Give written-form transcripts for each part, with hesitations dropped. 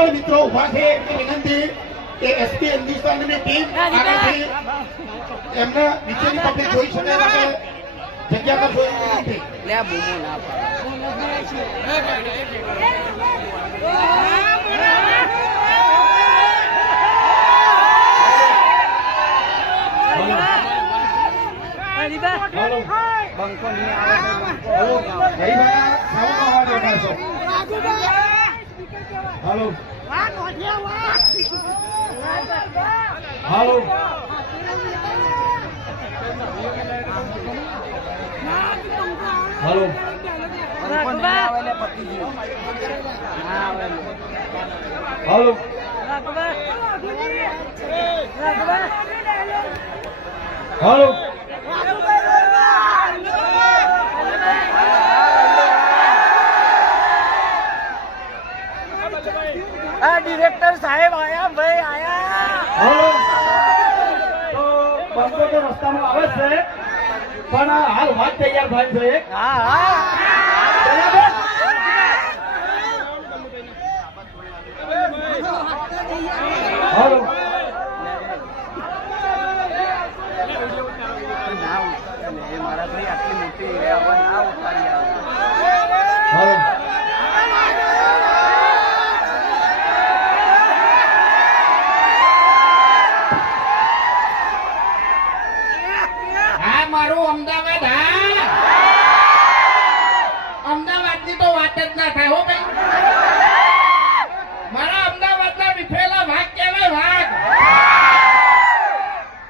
પણ મિત્રો ઉભા છે એટલે વિનંતી કે એસપી હિન્દુસ્તાનની ટીમ આગળથી એમને નીચેની પબ્લિક જોઈ શકે માટે જગ્યા પર જોઈ વિનંતી. લે બૂમો ના બંકો નહીં આવે હાલો હાલો હાલો બંકો નહીં આવે લે પતિ ગયો ના આવે હાલો હાલો ડિરેક્ટર સાહેબ આયા ભાઈ આયા. તો બંકો તો રસ્તામાં આવે છે પણ હાલ વાત તૈયાર થાય છે. હા હા હાલો મારા ભાઈ આટલી મોટી હવે ના ઉતારી આવે. હાલો મારું અમદાવાદ. હા, અમદાવાદ ની તો વાત જ ના થાય હો ભાઈ. મારા અમદાવાદ ના વિફરેલા વાઘ કહેવાય વાઘ.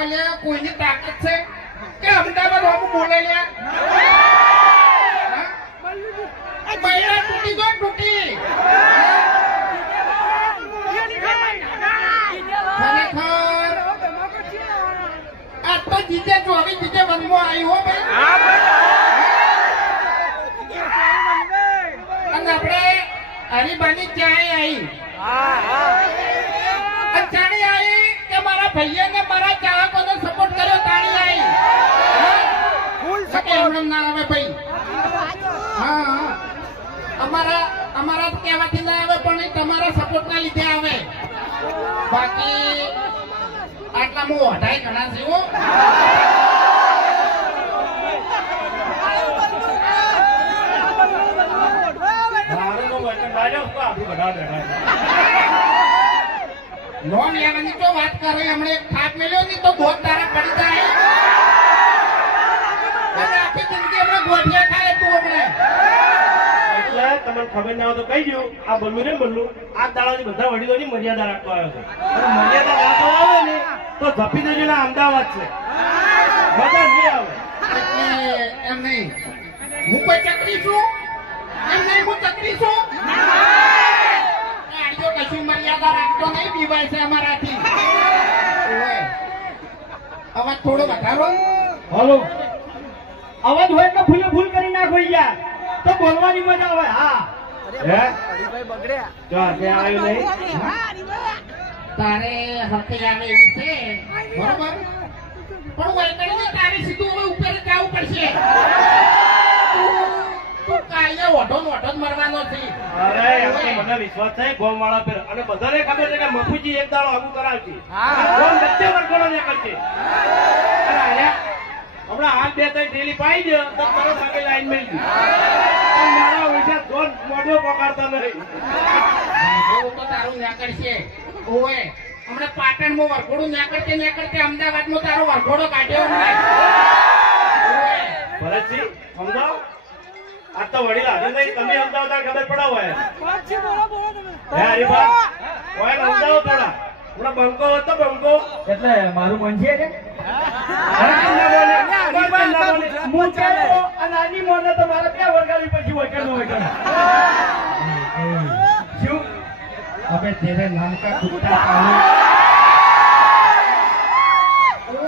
અને કોઈની તાકાત છે કે અમદાવાદ હોવું બોલે લ્યા. બૈરા તૂટી ગયો તૂટી. ખરેખર આ તો જીતે ચોવી જીતે વનમાં આવી હો ભાઈ. અને આપણે હરીબાની ચાય આવી ચાણી આવી કે મારા ભાઈએ ને મારા ચાહકોને સપોર્ટ કર્યો તાણી આવી. એમ ના આવે ભાઈ. હા અમારા કહેવાથી ના આવે પણ તમારા સપોર્ટ ના લીધે આવે. બાકી આટલા હું વઢાઈ ઘણા છે હો. લોન લેવાની તો વાત કરે હમણાં એક થાપ મેલ્યો ની તો બહુ તારા પડી જાય. આખી જિંદગી હમણાં ગોઠિયા ખાય તું હમણાં. એટલે તમને ખબર ના હોય તો કહી દઉં આ બલ્લું ને બલ્લું આ દાડાની બધા વડીલોની મર્યાદા રાખવા આવ્યો છે. મર્યાદા રાખવા આવે ને તો ઝપી દેજો ને અમદાવાદ છે મજા નહીં આવે. એમ નહીં હું કોઈ ચકરી છું. એમ નહીં હું ચકરી છું. આડિયો કશું મર્યાદા રાખતો નહીં બીવાય છે અમારાથી. અવાજ થોડો વધારો. હાલો અવાજ હોય તો ફૂલે ફૂલ કરી નાખો યાર તો બોલવાની મજા આવે. હા હે હરીભાઈ બગડ્યા જો આજે આવ્યું નહીં તારે હરતે આવે એવી છે બરોબર પણ વૈકણીને તારે સીધું હવે ઉપર જવું પડશે. તું કાલે ઓઢો જ મરવાનો છે. અરે એમ તો મને વિશ્વાસ છે ગોમ વાળા પર અને બધાને ખબર છે કે મફુજી એક દાડો આગું કરાવશે. ગોમ વચ્ચે વરઘોડો નીકળશે. અને આયા હમણાં હાલ 2-3 થેલી પાઈ દે તો તરત આગળ લાઈન મળી ગઈ. મારા ઓછા જોન મોઢો પકડતા નહીં. તો તારું નીકળશે. ઓએ હમણાં પાટણમાં વરઘોડું નીકળતે અમદાવાદમાં તારો વરઘોડો કાઢ્યો. ભરતજી સમજાવ આ તો વડીલ હાજર નહીં તમે સમજાવતા ખબર પડાવ હોય. હે હરીભા ઓય સમજાવો થોડા હમણાં બંકો હતો બંકો એટલે મારું મન છે કે अबे तेरे नाम का कुत्ता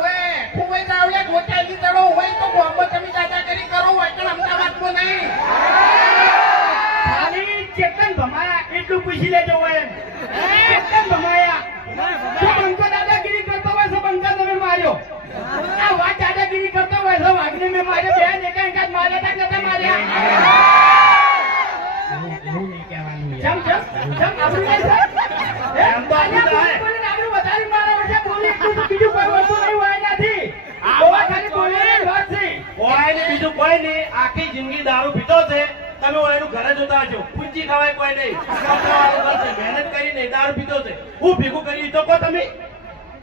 ઓએ કોઈ દાવલે ગોટાઈ તળો હોય તો મોહમ્મદ તમે દાદાગીરી કરો હોય કે અમદાવાદમાં નહીં. ખાલી ચેતન ભમાયા એટલું પૂછી લેજો હોય ચેતન ભમાયા જો બંકો દાદાગીરી કરતો હોય તો બંકા તમે માર્યો. આ વાત દાદાગીરી કરતો હોય તો વાઘને મેં માર્યો. બે એકાંત માર્યા તા નતા માર્યા. જમ આપણું દારૂ પીતો છે તમે એનું ઘરે જોતા હશો પૂંજી ખવાય કોઈ નહીં કપડાવાળું ઘર છે, મહેનત કરી નહીં દારૂ પીતો છે હું ભેગું કરી તો કહો તમે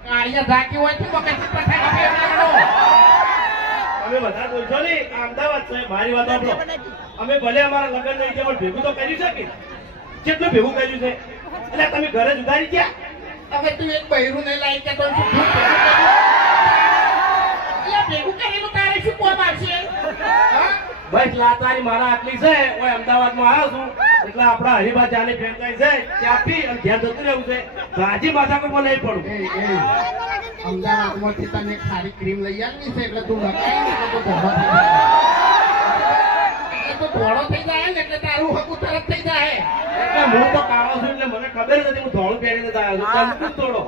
કાળિયા ઝાંકી હોય છે મગજ પથારી આપે એમ લાગણો. અમે બધા બોલશો ને આ અમદાવાદ છે મારી વાત સાંભળો અમે ભલે અમારા લગ્ન નહીં કે પણ ભેગું તો કર્યું છે કે કેટલું ભેગું કર્યું છે એટલે તમે ઘરે જુગારી ગયા હવે તું એક બૈરું નહીં લાવી કે તો શું ભેગું કર્યું? એટલે ભેગું કરેલું તારે શું કોમ આવશે? હા? બસ લાતારી મારા આટલી છે હું અમદાવાદમાં આવ્યો છું એટલે આપણા હરિભા ચાની ફેંકાઈ છે ત્યાંથી અને ધ્યાન જતું રહેવું છે ગાજી માથા પર નહીં પડું અમદાવાદમાંથી તને ખારી ક્રીમ લઈ આવી છે એટલે તું લગાવી ને એટલે તો ધોળો થઈ જાય ને એટલે તારું હકું તરત થઈ જાય. એટલે હું તો કાળો છું એટલે મને ખબર નથી હું ધોળું પહેરીને જ આવ્યો છું તમે શું થોડો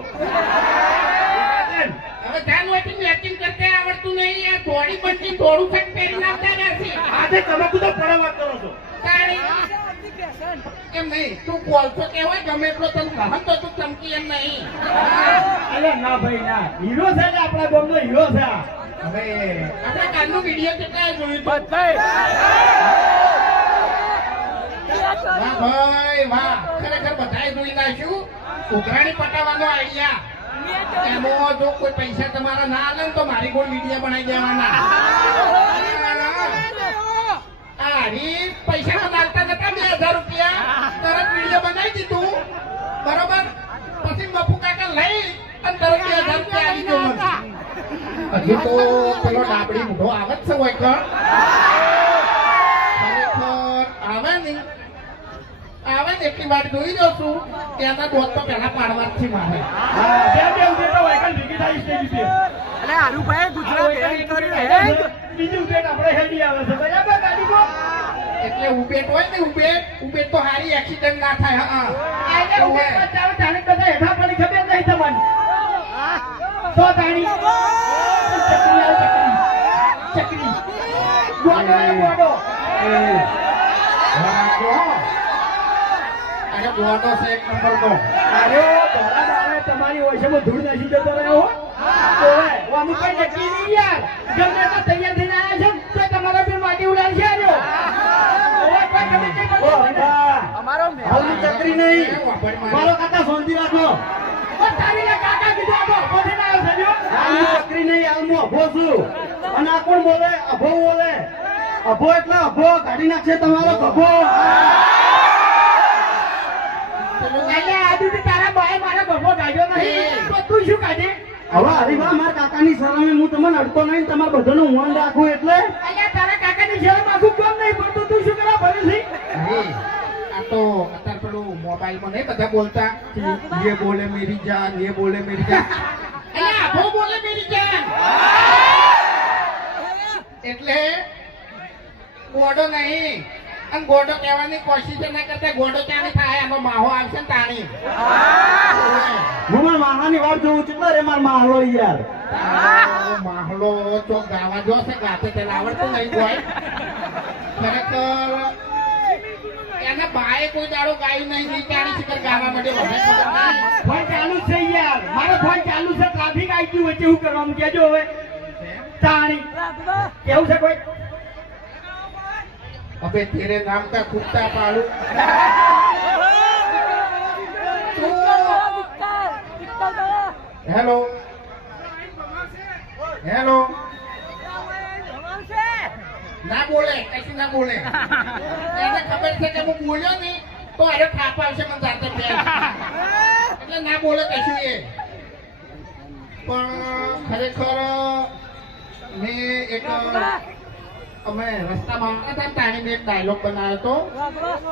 હવે જાન હોય મેચિંગ કરતે આવડતું નહીં યાર ધોળી બંટી ધોળું ફટ પહેરી નાખતા નથી. આજે તમે કુદો પડે વાત કરો છો એમ નહીં તું કોલસો કહેવાય ગમે એટલો તને કહન તો તું ચમકી એમ નહીં. અરે ના ભાઈ ના હીરો છે ને આપણા ગામનો હીરો છે આ. હવે આપણા કાલનો વિડીયો કેટલા જોયું તું? વાહ ભાઈ વાહ ખરેખર બધાએ જોઈ નાખ્યું ઉઘરાણી પટાવવાનો આઈડિયા. એમાં જો કોઈ પૈસા તમારા ના આલે ને તો મારી ગોળ વિડીયો બનાવી દેવાના. આ હરી પૈસા તો નાખતા નતા 2000 રૂપિયા તરત વિડીયો બનાવી દીધું બરોબર પછી મફુ કાકા લઈ અને તરત 2000 રૂપિયા આવી ગયો મને. હજુ તો પેલો ડાબડી મોઢો આવે જ છે હોય કણ ખરેખર આવે નહીં આવે ને એટલી વાર જોઈ દઉં છું ત્યાંના દોત તો પહેલા પાડવા જ છે મારે. એટલે ઉબેટ હોય ને ઉબેટ તો હારી એક્સિડન્ટ ના થાય. હા અરે બોટો છે એક નંબર નો. તમારી હોય છે ધૂળ નાસી જતો રહ્યો અમુક કઈ નક્કી નહીં યાર ગમે તો તૈયાર થઈને આવ્યા છે તો તમારા પર માટી ઉડાડી છે અમારો ચકરી નહીં મારો કાકા શાંતિ રાખો કાકા કીધું ચકરી નહીં આલમો અભો છું અને આ કોણ બોલે અભો બોલે અભો એટલે અભો કાઢી નાખશે તમારો અભો તારા ભાઈ મારા ગભો કાઢ્યો નહીં તો તું શું કાઢે હવે હરીભા મારા કાકાની શરમે હું તમને અડતો નહીં તમારા બધાનું મન રાખું એટલે તારા કાકાની શરમ આખું કેમ નહીં પડતું તું શું કરવા ભરે છે આ તો અત્યારે પેલું મોબાઈલમાં નહીં બધા બોલતા ये बोले मेरी जान ये बोले मेरी जान અલ્યા આખો બોલે મેરી જાન એટલે ગોડો નહીં અને ગોડો કહેવાની કોશિશ ના કરતા ગોડો ક્યાં થાય એનો માહો આવશે ને તાણી હું મારા માહાની વાત જોઉં છું રે માર માહલો યાર માહલો તો ગાવા જો છે ગાતે તેને આવડતું નહીં હોય ખરેખર એના બાએ કોઈ દાડો ગાયું નહીં વિચારી શિકર ગાવા માટે ફોન ચાલુ છે યાર મારો ફોન ચાલુ છે ટ્રાફિક આવી ગયું વચ્ચે શું કરવાનું કેજો હવે તાણી કેવું છે કોઈ अबे तेरे नाम का कुत्ता पालू हेलो हेलो ना बोले ऐसे ना बोले એને ખબર છે કે હું બોલ્યો નહીં તો અરે થાપ આવશે મને જાતે એટલે ના બોલે કશું એ પણ ખરેખર મેં એક અમે રસ્તામાં આવતા હતા તાણી મેં એક ડાયલોગ બનાવ્યો હતો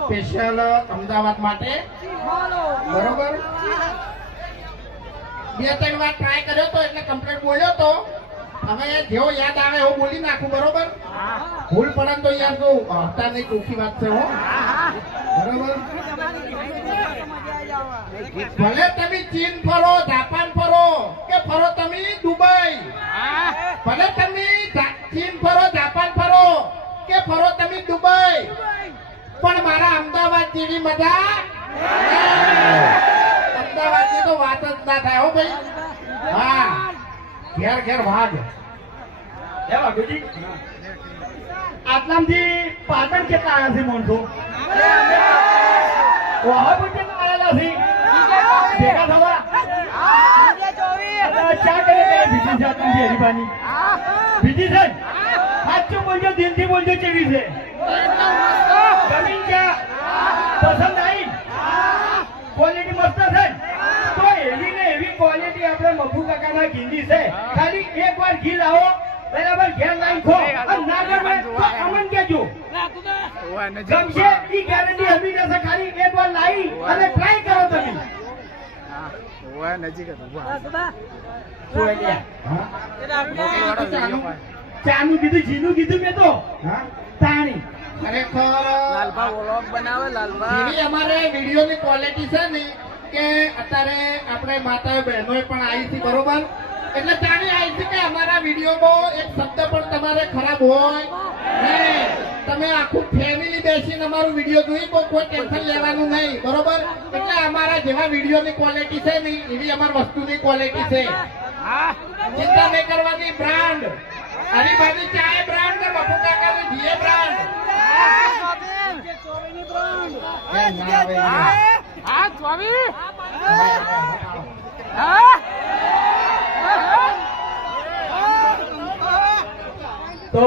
સ્પેશિયલ અમદાવાદ માટે બરોબર 2-3 વાર ટ્રાય કર્યો તો એટલે કમ્પ્લીટ બોલ્યો તો હવે જેવો યાદ આવે એવું બોલી નાખું બરોબર ભૂલ પડે તો યાર તો હસતા નહીં ટૂંકી વાત છે હો બરોબર ભલે તમે ચીન ફરો જાપાન ફરો કે ફરો તમે દુબઈ ભલે તમે ચીન ફરો જાપાન ફરો કે ફરો તમે દુબઈ પણ મારા અમદાવાદ જેવી મજા અમદાવાદ ની તો વાત જ ના થાય હો ભાઈ હા ઘેર ઘેર વાઘ વાઘુજી આટલામથી પાટણ કેટલા આવ્યા છે માણસો? વહાપુર કેટલા આવેલા છે ભેગા થવા? ચા કરે કયા બીજી છે આટલામથી હરીફાની? બીજી છે? સાચું બોલજો, દિલથી બોલજો, કેવી છે? ગમી ચા? પસંદ આવી? ક્વોલિટી મસ્ત છે? તો એવી ને એવી ક્વોલિટી આપણે મફુ કાકાના ઘીની છે. ખાલી એક વાર ઘી લાવો, બરાબર ઘેર લાઈન ખો અને ના ગમે તો અમન કેજો. ગમશે ઈ ગેરંટી હમી જશે. ખાલી એક વાર લાવી અને ટ્રાય કરો તમે. ચાનું કીધું, જીનું કીધું મેં તો તાણી. ખરેખર લાલભા વ્લોગ બનાવે લાલભા. એવી અમારે વિડીયોની ક્વોલિટી છે ને કે અત્યારે આપણે માતાઓ બહેનોએ પણ આવી છે, બરોબર? એટલે જાણી આવી છે કે અમારા વિડીયોમાં એક શબ્દ પણ તમારે ખરાબ હોય નહીં. તમે આખું ફેમિલી બેસીને અમારું વિડીયો જોઈ તો કોઈ ટેન્શન લેવાનું નહીં, બરોબર? એટલે અમારા જેવા વિડીયોની ક્વોલિટી છે ને એવી અમારી વસ્તુની ક્વોલિટી છે. ચિંતા નહીં કરવાની. બ્રાન્ડ હરીફાની ચાય બ્રાન્ડ ને બાપુ કાકાની જીએ બ્રાન્ડ. તો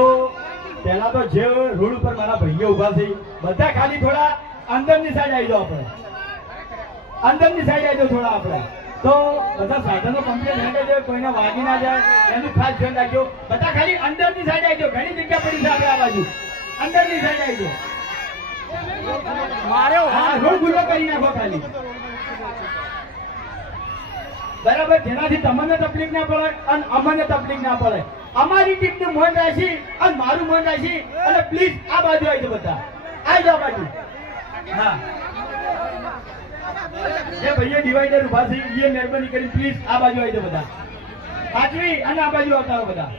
પેલા તો જે રોડ ઉપર મારા ભાઈઓ ઉભા છે બધા ખાલી થોડા અંદરની સાઈડ આવી જાઓ. આપણે અંદરની સાઈડ આવી જાઓ થોડા. આપણે તો બધા સાધનો કમ્પ્લીટ હેન્ડલ જાય, કોઈને વાગી ના જાય એનું ખાસ ધ્યાન રાખજો. બધા ખાલી અંદરની સાઈડ આવી જાઓ. ઘણી જગ્યા પડી છે આપણે આ બાજુ. અંદરની સાઈડ આવી જાઓ. હા, રોડ ખુલ્લો કરી નાખો ખાલી, બરાબર? જેનાથી તમને તકલીફ ના પડે અને અમને તકલીફ ના પડે. અમારી ટીમનું મન રાખી અને મારું મન રાખી અને પ્લીઝ આ બાજુ આવી જાઓ. બધા આવી જાઓ બાજુ. હા, જે ભાઈઓ ડિવાઈડર ઉભા છે એ મહેરબાની કરી પ્લીઝ આ બાજુ આવી જાઓ. બધા સાચવી અને આ બાજુ આવતા બધા.